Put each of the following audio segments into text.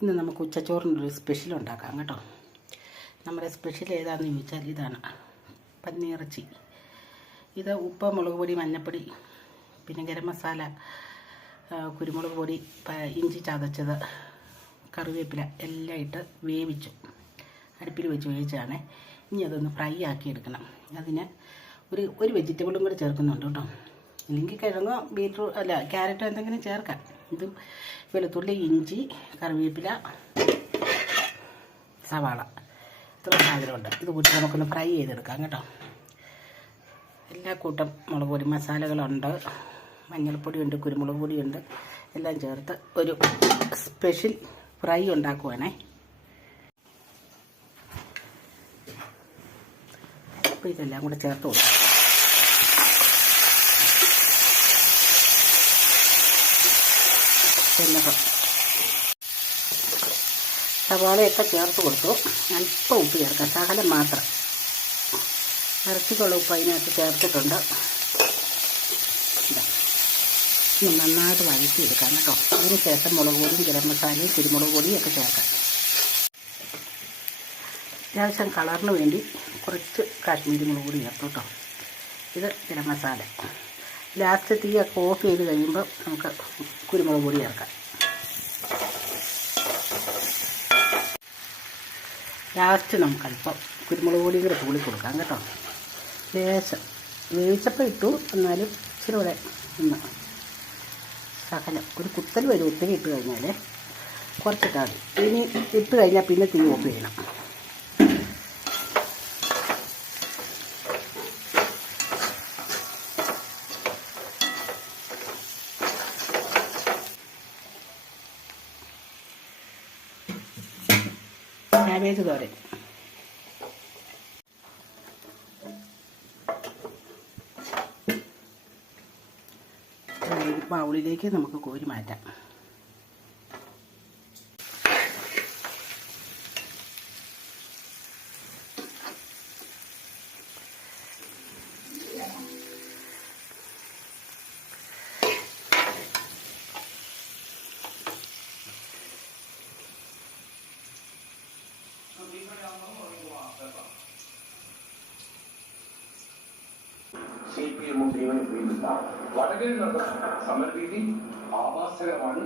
ഇന്ന് നമുക്ക് ഉച്ചച്ചോറിനൊരു സ്പെഷ്യൽ ഉണ്ടാക്കാം കേട്ടോ. നമ്മുടെ സ്പെഷ്യൽ ഏതാണെന്ന് ചോദിച്ചാൽ ഇതാണ് പന്നിയിറച്ചി. ഇത് ഉപ്പ്, മുളക് പൊടി, മഞ്ഞൾപ്പൊടി, പിന്നെ ഗരം മസാല, കുരുമുളക് പൊടി, ഇഞ്ചി ചതച്ചത്, കറിവേപ്പില എല്ലാം ഇട്ട് വേവിച്ചു, അടുപ്പിൽ വെച്ച് വേവിച്ചാണ്. ഇനി അതൊന്ന് ഫ്രൈ ആക്കി എടുക്കണം. അതിന് ഒരു വെജിറ്റബിളും കൂടി ചേർക്കുന്നുണ്ട് കേട്ടോ. അല്ലെങ്കിൽ കിഴങ്ങോ ബീറ്റ്റൂട്ട് അല്ല ക്യാരറ്റോ എന്തെങ്കിലും ചേർക്കാം. ഇതും വെളുത്തുള്ളി, ഇഞ്ചി, കറിവേപ്പില, സവാള, ഇത്ര സാധനമുണ്ട്. ഇത് കൂട്ടി നമുക്കൊന്ന് ഫ്രൈ ചെയ്തെടുക്കാം കേട്ടോ. എല്ലാ കൂട്ടം മുളക് പൊടി മസാലകളുണ്ട്, മഞ്ഞൾപ്പൊടിയുണ്ട്, കുരുമുളക് പൊടിയുണ്ട്, എല്ലാം ചേർത്ത് ഒരു സ്പെഷ്യൽ ഫ്രൈ ഉണ്ടാക്കുവാണേ. അപ്പോൾ ഇതെല്ലാം കൂടെ ചേർത്ത് കൊടുക്കാം. എന്നൊക്കെ സവാളയൊക്കെ ചേർത്ത് കൊടുത്തു. അല്പം ഉപ്പ് ചേർക്കാം, ശകലം മാത്രം. ഇറച്ചിക്കുള്ള ഉപ്പ് അതിനകത്ത് ചേർത്തിട്ടുണ്ട്. ഇനി നന്നായിട്ട് വഴറ്റിയെടുക്കാം കേട്ടോ. അതിന് ശേഷം മുളക് പൊടിയും ഗരം മസാലയും കുരുമുളക് പൊടിയും ഒക്കെ ചേർക്കാം. അത്യാവശ്യം കളറിന് വേണ്ടി കുറച്ച് കാശ്മീരി മുളക് പൊടി ചേർത്തു കേട്ടോ. ഇത് ഗരം മസാല. ലാസ്റ്റ് തീയൊക്കെ ഓഫ് ചെയ്ത് കഴിയുമ്പോൾ നമുക്ക് കുരുമുളക് പൊടി ചേർക്കാം. ലാസ്റ്റ് നമുക്കല്പം കുരുമുളക് പൊടിയും കൂടെ തൂളി കൊടുക്കാം കേട്ടോ. ലേശം വേവിച്ചപ്പോൾ ഇട്ടു, എന്നാലും ഇച്ചിരി കൂടെ ഒന്ന് ശകലം ഒരു കുത്തൽ വരും. ഒത്തിരി ഇട്ട് കഴിഞ്ഞാൽ കുറച്ചിട്ടാൽ മതി. ഇനി ഇട്ട് കഴിഞ്ഞാൽ പിന്നെ തീ ഓഫ് ചെയ്യണം. ക്യാബേജ് തോരൻ. ബൗളിലേക്ക് നമുക്ക് കോരി മാറ്റാം. CPM വടകരയിൽ നടന്ന സമരരീതി ആഭാസകരമാണ്.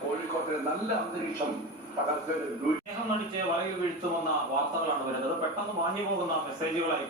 കോഴിക്കോട്ടെ നല്ല അന്തരീക്ഷം സ്നേഹം നടിച്ച് വലയിൽ വീഴ്ത്തുമെന്ന വാർത്തകളാണ് വരുന്നത്. പെട്ടെന്ന് വാങ്ങി പോകുന്ന മെസ്സേജുകളായി